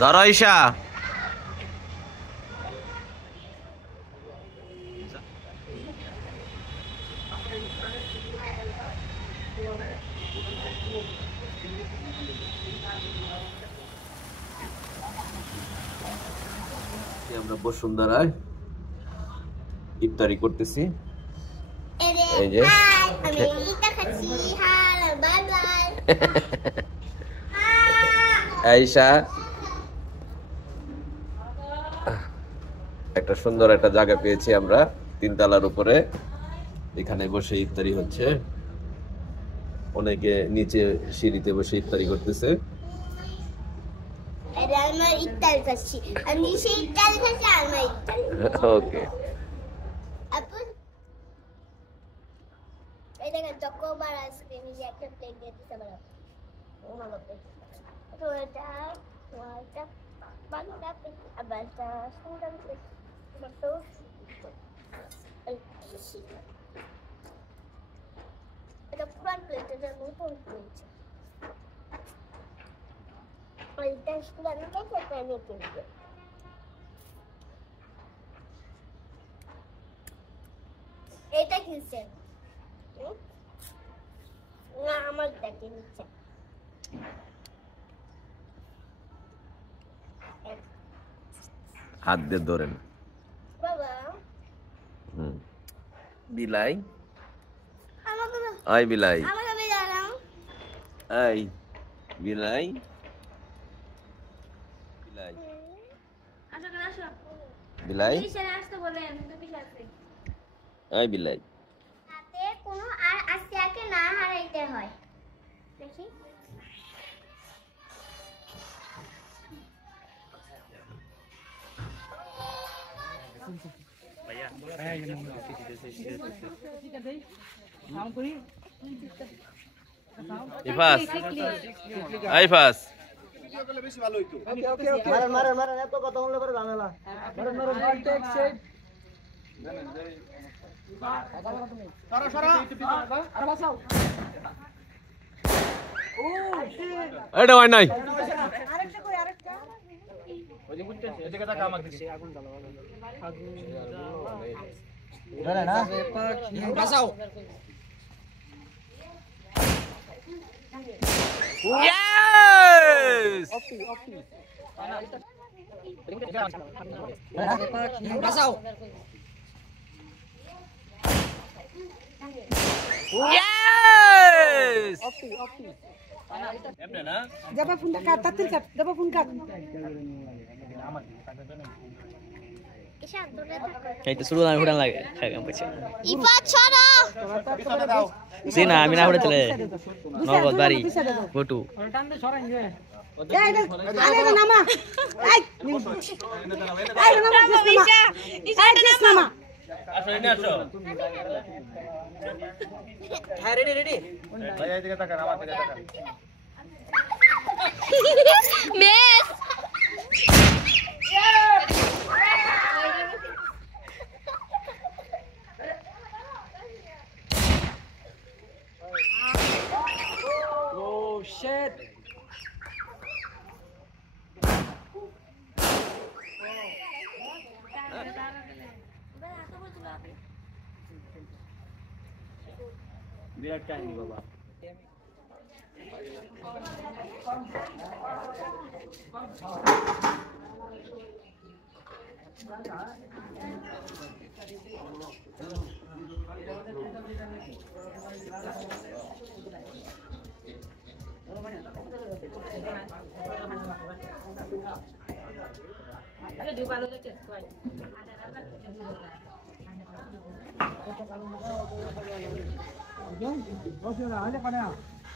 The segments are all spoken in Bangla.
ধরো ঈশা। আমরা বসুন্ধরায় ইফতারি করতেছি। এই যে আয়েশা একটা সুন্দর একটা জায়গা পেয়েছি আমরা 3 তলার উপরে, এখানে বসে ইফতারি হচ্ছে। অনেকে নিচে সিঁড়িতে বসে ইফতারি করতেছে। ওকে এটা কিনছে না আমার দেখে নিচ্ছে হাত দিয়ে ধরেন বাবা। বিলাই আই বিলাই আই বিলাই বিলাই বিলাই আই বিলাই। তাতে কোনো আর আসিয়াকে না হারাইতে হয়। দেখি ইফাস আইফাস বেশি ভালো হইতো। ওকে ওকে ওকে মারেন মারেন এত কথা বললে পরে ঝামেলা। মারেন মারেন ওয়ান টেক সেট। সরা সরা আরে বাঁচাও। ও এটা হয় নাই। আরেকটা কই আরেকটা ওই যে বুঝতেছে এদিকে তাকা আমাকে দিছে আগুন জ্বালা আগুন ধরে না বাঁচাও। Yes! ওকে ওকে বাঁচাও। Yes! ওকে ওকে এমনে না যাবা ফোন কাট তাড়াতাড়ি কাট যাবা ফোন কাট এই তো শুরু না হুড়ান লাগে খাগাম পয়সা ইফাত ছড়া পিছনে দাও। জিনা আমি না হুড়াতে নগদ বাড়ি ফটো টানতে সরাই যে এই আরে নামা এই এই নামা ইসা ইসা নামা আসো এনে আসো। হ্যাঁ রেডি রেডি ভাই এদিকে তাকান আমার দিকে তাকান। মিস ও শিট বিরাট কাহিনী বাবা।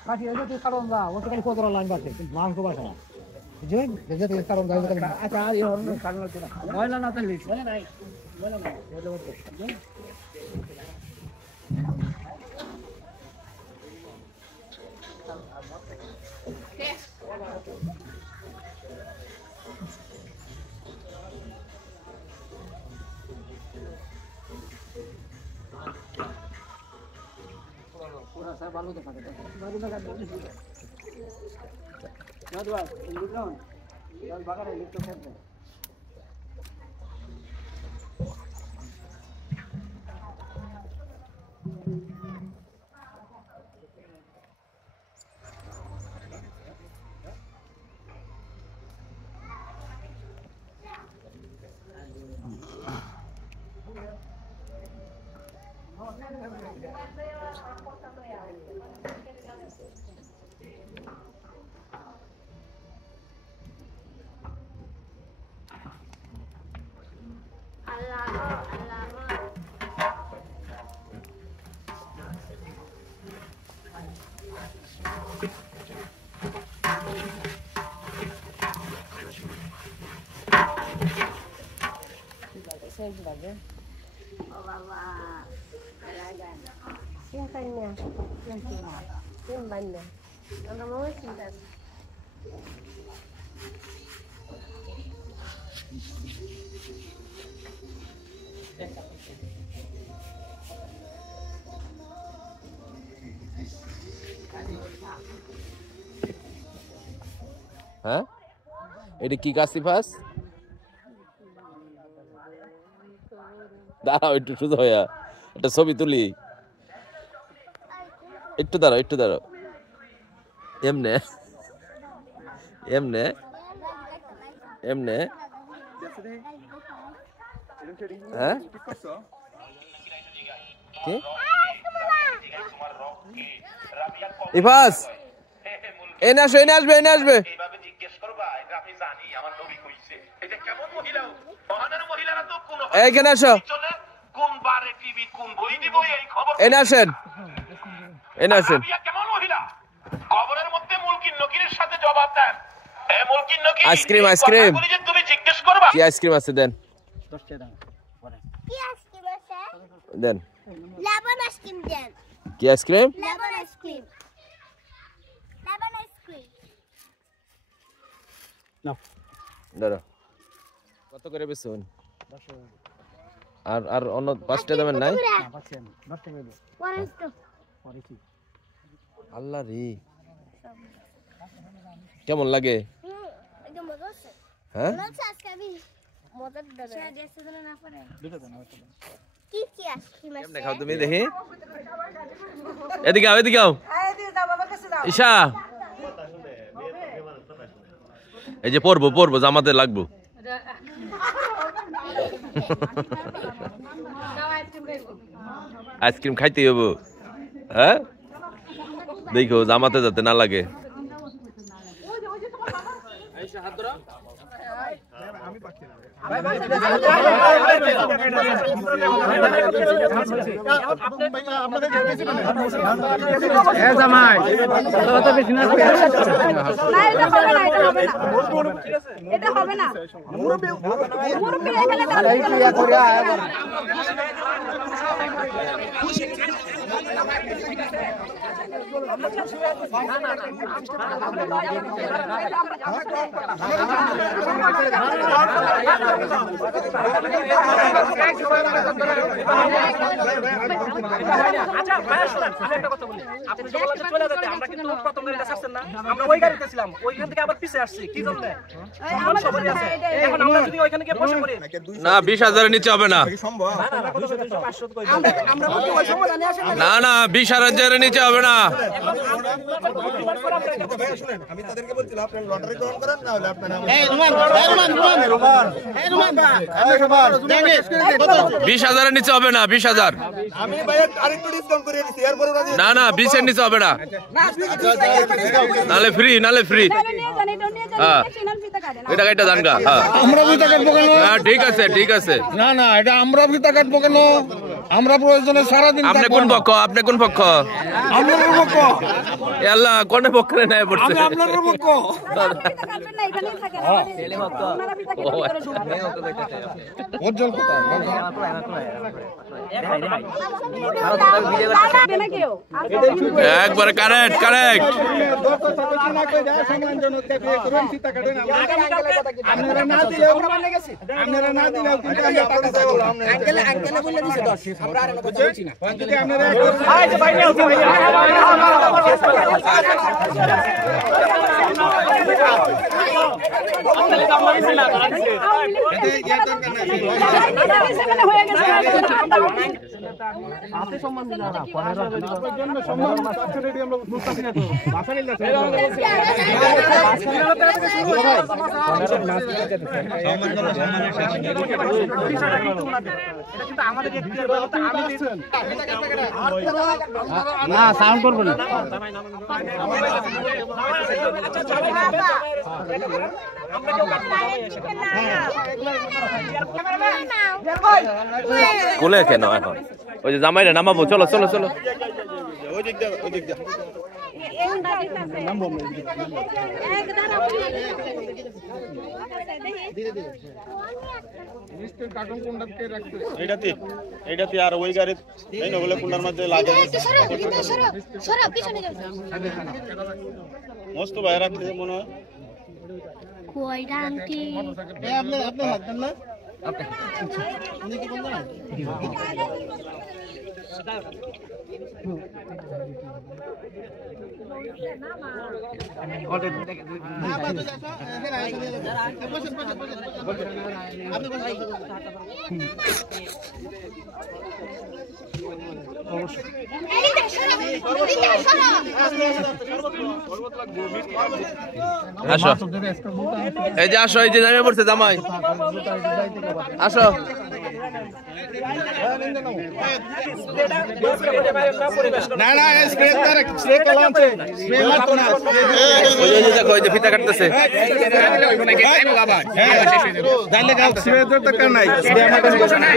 কাটি এসে তুই কারণ দা ও তো খালি কত লাইন বাসে মাংস বাসে না বুঝছেন দেখে তুই কারণ দা আচ্ছা আর ইহর কারণ হচ্ছে না ময়লা না তাহলে ময়লা নাই ময়লা নাই এটা বলতে पूरा सब बालू दिखा देता बालू लगा दो ना दो হ্যাঁ এটা কি কাশিফাস দাঁড়াও একটু শুধু হইয়া একটা ছবি তুলি একটু দাঁড়াও এমনে এমনে এমনে হ্যাঁ কি ইফাস এনে আসবে এইখানে আসো এনে আসেন আইসক্রিম কি আইসক্রিম আছে দেন দেন লেমন আইসক্রিম দেন কি আইসক্রিম লেমন আইসক্রিম দাঁড়া কত করে বেচুন আর অন্য 5টা দামের নাই আল্লাহ রে কেমন লাগে হ্যাঁ কেমনে খাও তুমি দেখি এদিকে আও ঈশা এই যে পড়বো জামাতে লাগবো আইসক্রিম খাইতে হবো হ্যাঁ দেখো জামাতে যাতে না লাগে এটা হবে না না 20,000 নিচে হবে না না 20,000 নিচে হবে না আমি তাদেরকে বলছিলাম আপনারা লটারি গ্রহণ করেন না হলে আপনারা 20,000 নিচে হবে না 20,000 আমি ভাই আরেকটু ডিসকাউন্ট করে দিছি এরপরে না 20 এর নিচে হবে না নালে ফ্রি হ্যাঁ এটা কাটা জান গা হ্যাঁ আমরা ভিতা কাটবো কেন হ্যাঁ ঠিক আছে না এটা আমরা ভিতা কাটবো কেন আমরা প্রয়োজনে সারা দিন আপনি কোন পক্ষ আপনার পক্ষ আল্লাহ কোন পক্ষে নাই পড়ছে আমি আপনার পক্ষ উজ্জ্বল কোথায় একবারে কারেক্ট আপনারা না দিলেও কিন্তু আমি টাকা চাইবো আঙ্কেলে বলে দিছে 10 আমরা আর কথা বলছি না যদি আপনারা ভাই যে ভাই নিও ভাই না সাউন্ড করবো না কোলে কেন এখন ওই যে জামাইরা নামাবো চলো চলো চলো এইটাতে আর ওই গাড়ি এই না বলে কুন্ডার মধ্যে লাগে মস্ত বাইরে রাখতে মনে হয় কয়টা আন্টি আপনি হাত দেন না আসো এই যে আসো এই যে জামাই পড়ছে জামাই আসো না না স্প্রে করে স্প্রে করলামছে স্প্রে মারতো না ওই যে দেখো এই যে ফিতা কাটতেছে জানলে গাও স্প্রে তো কার নাই স্প্রে মারতো না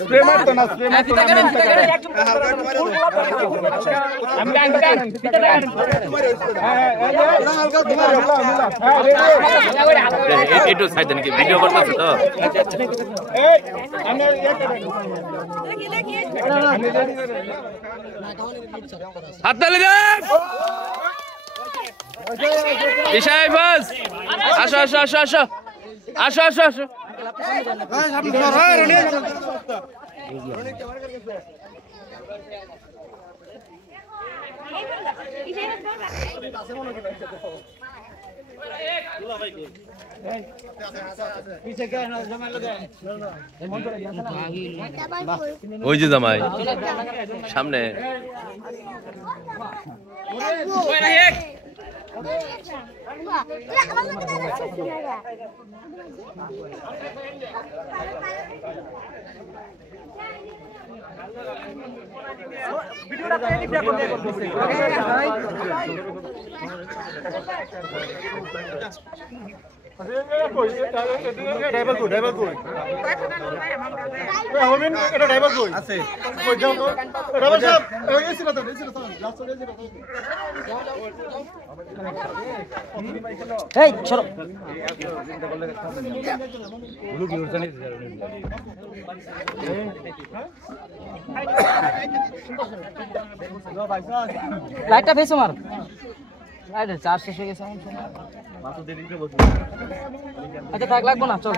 স্প্রে মারতো না আমি একটু সাইড দেন কি ভিডিও করতেছে তো হাত তালি দেন ইশাই বাস আসো আসো আসো আসো আসো আসো আসো ওই যে জামাই সামনে এই সরো লাইটটা ফেস মার লাইট চার্জ শেষ হয়ে গেছে আচ্ছা থাক লাগবো না চল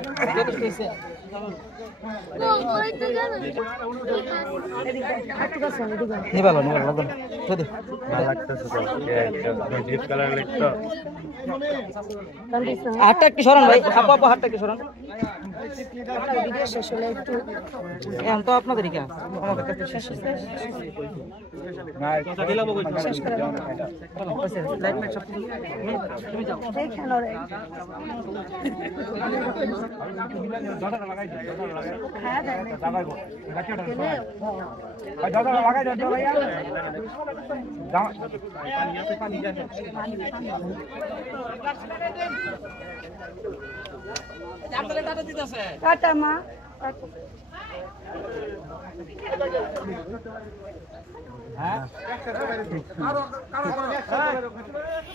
নিবালো নিবালো লাগবে হাতটা একটু সরান ভাই আপু আপু হাতটা একটু সরান এখন তো আপনাদেরই কে আমাদের কাছে শেষ লাইট ম্যাচ সব তুমি যাও টাটা মা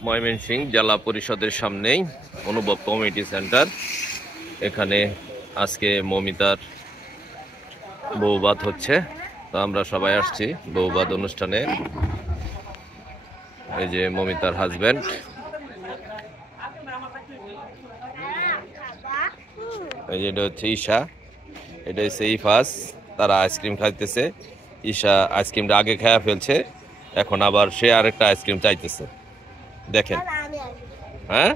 ময়মনসিংহ জেলা পরিষদের সামনেই অনুভব কমিউনিটি সেন্টার। এখানে আজকে মমিতার বউভাত হচ্ছে, তো আমরা সবাই আসছি বউভাত অনুষ্ঠানে। এই যে মমিতার হাজবেন্ড, এই যে এটা হচ্ছে ঈশা, এটা হচ্ছে ইফাস। তারা আইসক্রিম খাইতেছে। ঈশা আইসক্রিমটা আগে খাওয়া ফেলছে, এখন আবার সে আরেকটা আইসক্রিম চাইতেছে। দেখেন, হ্যাঁ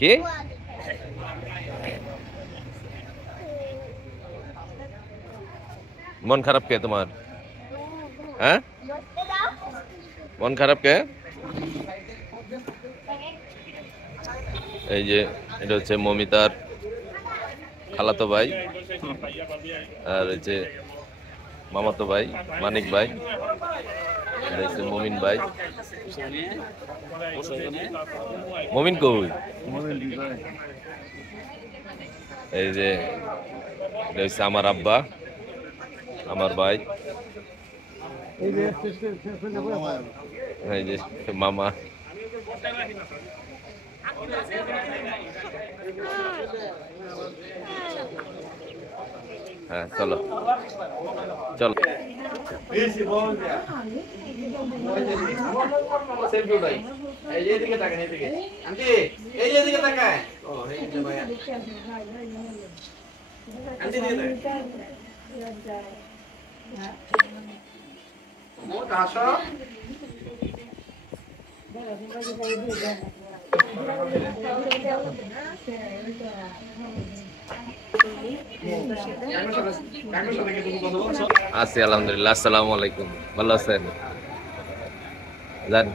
কে মন খারাপ কে তোমার? হ্যাঁ, মন খারাপ কে? এই যে এটা হচ্ছে মমিতার খালাতো ভাই, আর এই যে মামাতো ভাই মানিক ভাই, এটা হচ্ছে মমিন ভাই। মমিন কই? এই যে এটা হচ্ছে আমার আব্বা, আমার ভাই, এই যে মামা। হ্যাঁ চলো চলো। আছি আলহামদুলিল্লাহ। আসসালামু আলাইকুম, ভালো আছেন? জান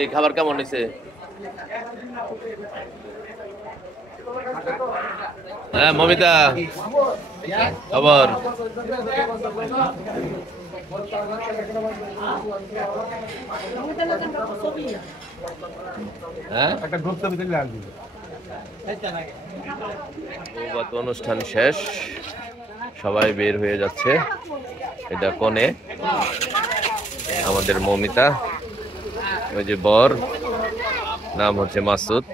এই খাবার কেমন হয়েছে? হ্যাঁ মমিতা, খবর? হ্যাঁ, অনুষ্ঠান শেষ, সবাই বের হয়ে যাচ্ছে। এটা কনে আমাদের মমিতা, ওই যে বর নাম হচ্ছে মাসুদ।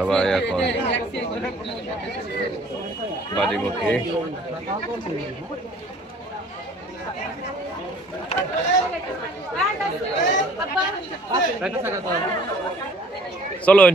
সবাই এখন বাড়িমুখী। চলুন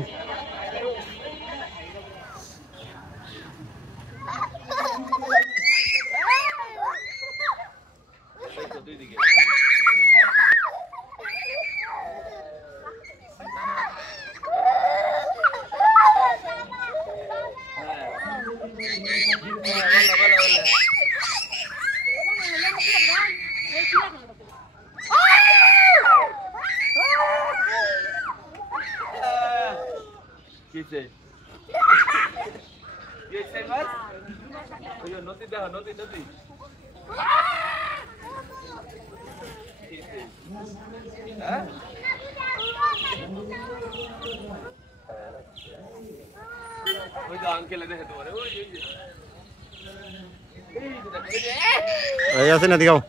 আছে না দিগাও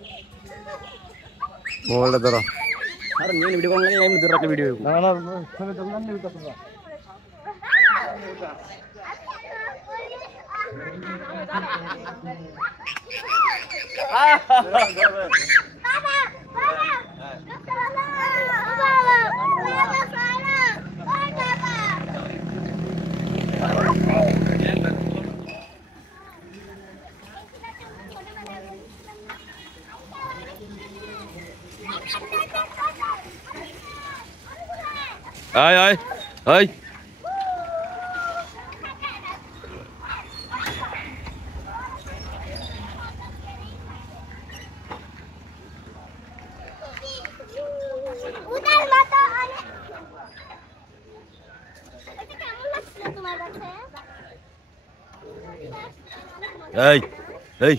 মোবাইলটা ধরো। আরে মেন ভিডিও কোন লাগে আমি ধরে রাখলে ভিডিও না না ছবি তো না নিউ তোমরা আয় আয় আয়। এই এই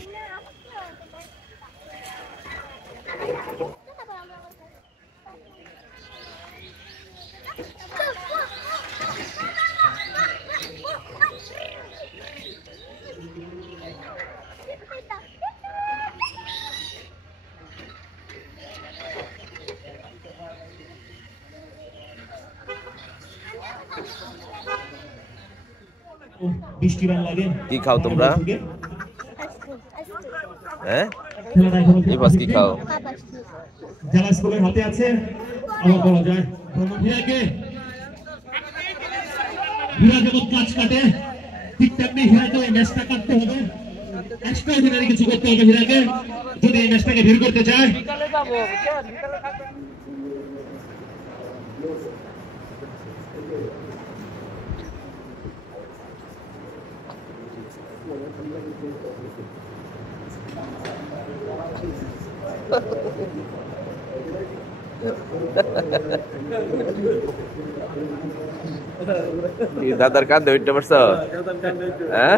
কি খাও তোমরা? হ্যাঁ খেলাটা এখনো এই পাস কি খাও যারা স্কুলের হাতে আছে আমার বলা যায় হিরাকে হিরা যেমন কাজ কাটে ঠিক তেমনি হিরাকে ওই ম্যাচটা কাটতে হবে এক্সট্রা অর্ডিনারি কিছু করতে হবে হিরাকে যদি এই ম্যাচটাকে ভিড় করতে চায় দাদার কান্দে উঠতে পারছো হ্যাঁ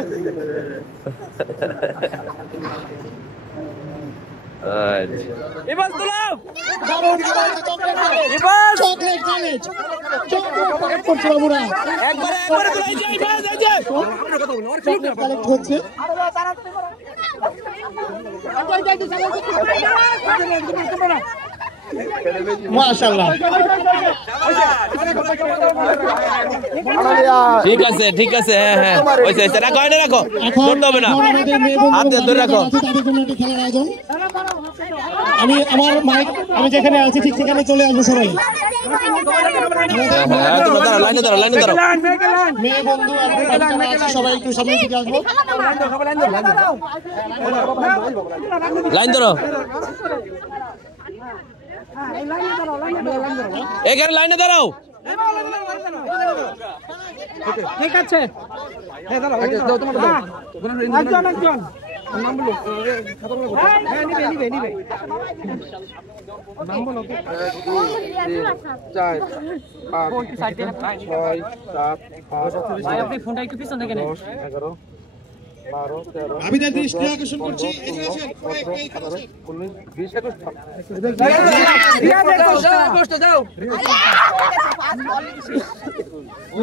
মাশাআল্লাহ ঠিক আছে ঠিক আছে হ্যাঁ হ্যাঁ হয়েছে হয়েছে রাখো এটা রাখো ধরতে হবে না হাত দিয়ে ধরে রাখো তাদের জন্য একটি খেলার আয়োজন আমি আমার মাইক আমি যেখানে আছি ঠিক সেখানে চলে আসবো সবাই লাইনে ধরো লাইনে ধরো মেয়ে বন্ধু আর বাচ্চারা আছে সবাই একটু সামনে দিকে আসবো লাইন ধরো এখানে লাইনে দাঁড়াও ঠিক আছে একজন একজন নাম বলো নিবে নিবে নাম বলো 4 5 6 7 ভাই আপনি ফোনটা একটু পিছন দেখেন 10 11 12 13 আমি তার দৃষ্টি আকর্ষণ করছি এদিকে আসেন 19 20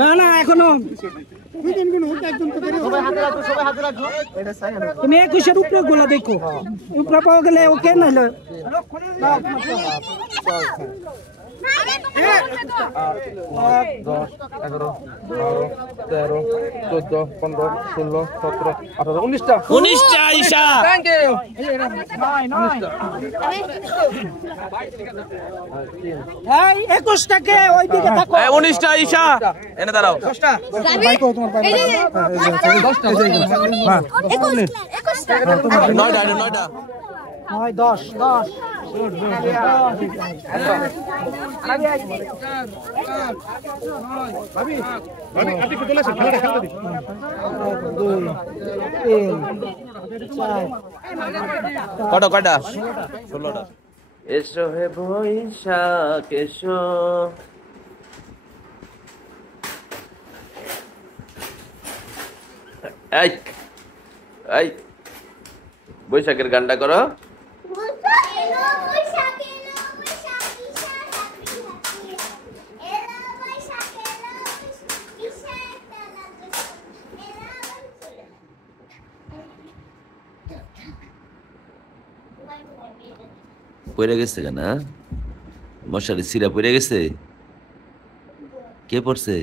না না এখনো তুমি 21-এর উপরে গোলা দেখো উপরে পাওয়া গেলে ওকে নাইলে 10 11 12 13 14 15 16 17 18 19টা 19টা ঈশা থ্যাংক ইউ এই 21টাকে ওই দিকে থাকো 19টা ঈশা এনে দাঁড়াও 10টা নয়টা 9টা 9 10 10 কয়টা 16টা এসো হে বৈশাখ এসো এই এই বৈশাখের গানটা করো পড়ে গেছে কেন মশারি সিরা পড়ে গেছে কে পড়ছে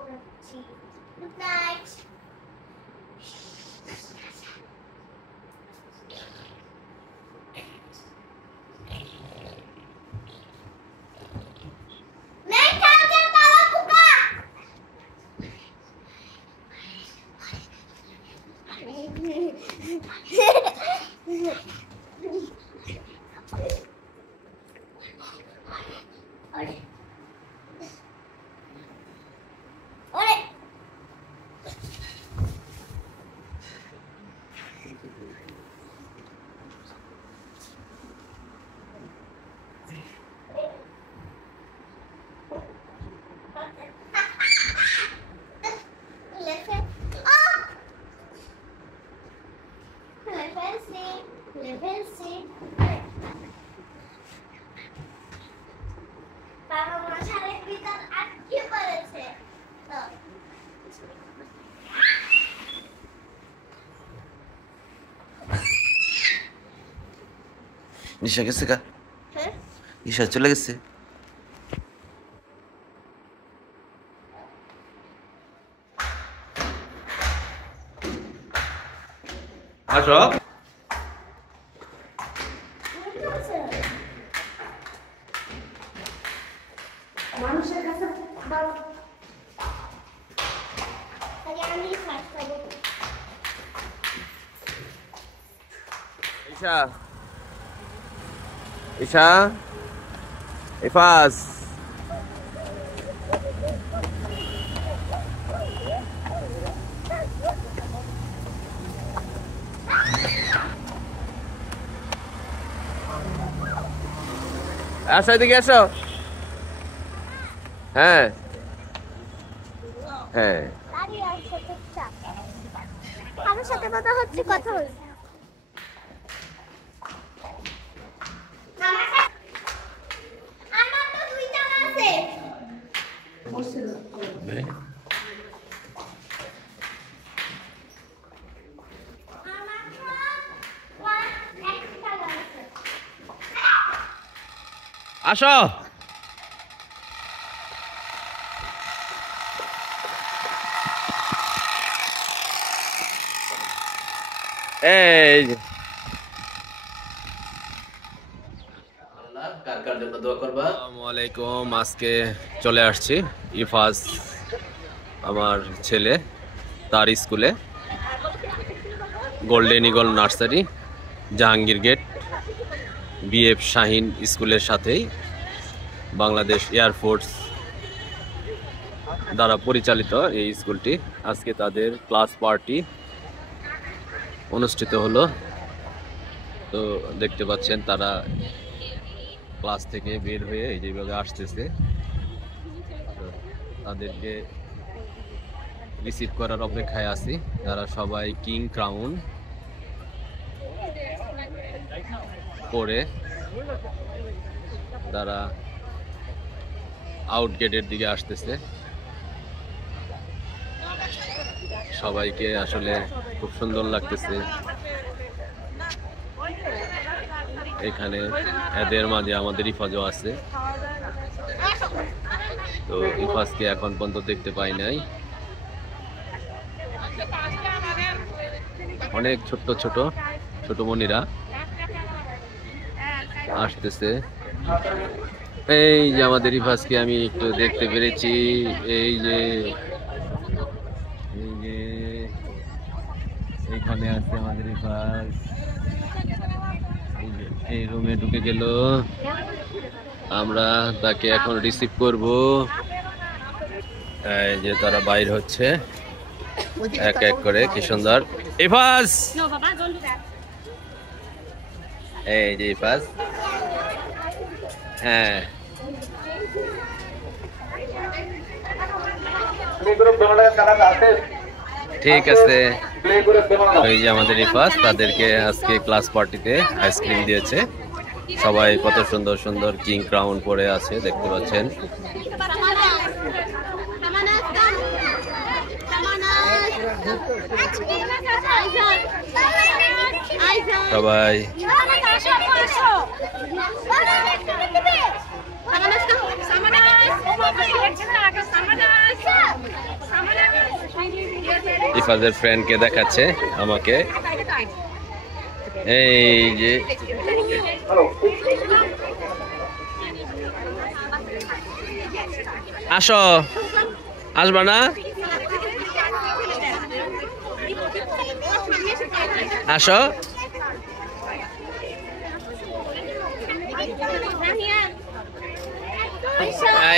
Good night. নিশা গেছে কা? নিশা চলে গেছে। আসো। মানুষের কাছে আমি খাবো। ঈশা, ঈশা, ইফাজ, আসো এদিকে আসো। হ্যাঁ হ্যাঁ আমার সাথে কথা হচ্ছে, কথা বলছে। আমার তো দুইটা আছে। আসো। এই আসসালামু আলাইকুম। আজকে চলে আসছি ইফাজ আমার ছেলে তার স্কুলে, golden eagle nursery, Jahangir gate, BF Shaheen স্কুলের সাথেই বাংলাদেশ এয়ারফোর্স দ্বারা পরিচালিত এই স্কুলটি। আজকে তাদের ক্লাস পার্টি অনুষ্ঠিত হলো। তো দেখতে পাচ্ছেন তারা ক্লাস থেকে বের হয়ে এই যেভাবে আসতেছে, তাদেরকে রিসিভ করার অপেক্ষায় আছি। তারা সবাই কিং ক্রাউন পরে তারা আউট গেটের দিকে আসতেছে। সবাইকে আসলে খুব সুন্দর লাগতেছে এখানে। এদের মাঝে আমাদের ইফাজও আছে। তো ইফাজকে এখন পর্যন্ত দেখতে পাই নাই। অনেক ছোট্ট ছোট ছোট মনিরা আসতেছে। এই যে আমাদের ইফাজকে আমি একটু দেখতে পেরেছি। এই যে এইখানে আছে আমাদের ইফাজ। এই রুমে ঢুকে গেল। আমরা তাকে এখন রিসিভ করব। এই যে তারা বাইর হচ্ছে এক এক করে, কি সুন্দর। ইফাজ, এই যে ইফাজ। হ্যাঁ ঠিক আছে। এই যে আমাদের ইফাজ, তাদেরকে আজকে ক্লাস পার্টিতে আইসক্রিম দিয়েছে। সবাই কত সুন্দর সুন্দর কিং ক্রাউন পরে আছে, দেখতে পাচ্ছেন। সবাই ইফাজের ফ্রেন্ডকে দেখাচ্ছে আমাকে। এই যে আসো, আসবা না? আসো।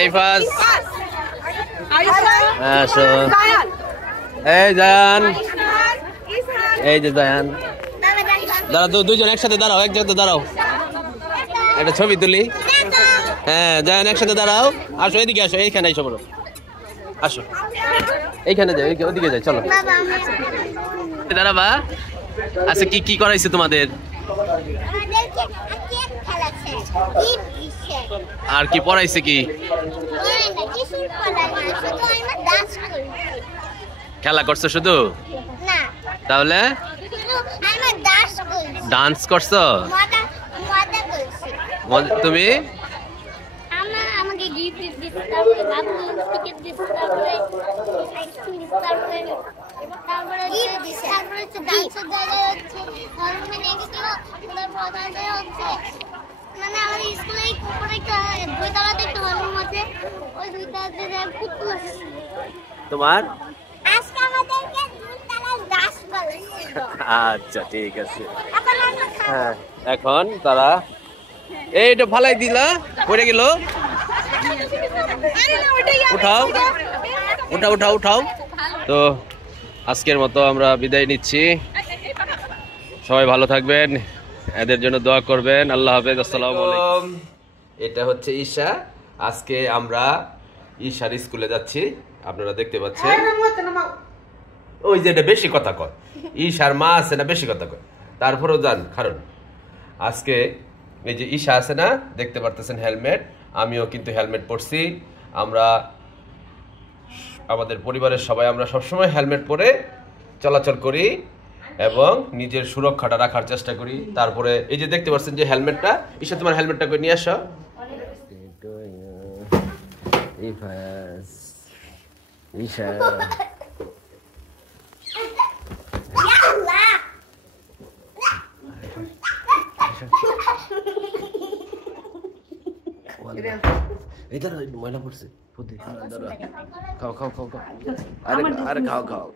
ইফাজ আসো। এই জায়ান, এই যে জায়ান, দাঁড়াও, দুজন একসাথে দাঁড়াও, এক জায়গাতে দাঁড়াও, একটা ছবি তুলি। হ্যাঁ জায়ান একসাথে দাঁড়াও, আসো এদিকে আসো, এইখানে এসো, বলো আসো, এইখানে যাও, ওদিকে যাই, চলো দাঁড়াবা। আচ্ছা কি কি করাইছে তোমাদের? আর কি পড়াইছে কি? খেলা করছো শুধু? তাহলে ডান্স করছো তুমি? আমাকে গিফট দিতে, তারপরে বাবু টিকেট দিতে, তারপরে আইসক্রিম, তারপরে ডান্সের জায়গায় হচ্ছে ধর্মে নেগেছিল, ওদের প্রধান হচ্ছে মানে আমাদের স্কুলে দুইতলাতে একটা হলরুম আছে, ওই দুইতলাতে পুতুল আছে। তোমার আজকে আমাদেরকে দুইতলায় ডান্স করেছিল। আচ্ছা ঠিক আছে। হ্যাঁ এখন তারা এইটা ফালাই দিলা, পড়ে গেল, উঠাও উঠাও উঠাও উঠাও। তো আজকের মতো আমরা বিদায় নিচ্ছি, সবাই ভালো থাকবেন, এদের জন্য দোয়া করবেন। আল্লাহ হাফেজ, আসসালামু আলাইকুম। এটা হচ্ছে ঈশা, আজকে আমরা ঈশার স্কুলে যাচ্ছি, আপনারা দেখতে পাচ্ছেন। ওই যে এটা বেশি কথা কয়, ঈশার মা আছে না বেশি কথা কয়, তারপরেও যান। কারণ আজকে এই যে ঈশা আছে না, দেখতে পারতেছেন হেলমেট, আমিও কিন্তু হেলমেট পরছি। আমরা আমাদের পরিবারের সবাই আমরা সবসময় হেলমেট পরে চলাচল করি এবং নিজের সুরক্ষাটা রাখার চেষ্টা করি। তারপরে এই যে দেখতে পাচ্ছেন যে হেলমেটটা, ঈশা তোমার হেলমেটটা করে নিয়ে আসো। ঈশা इधर मैला पड़ছে খাও খাও খাও খাও, আরে আরে খাও খাও।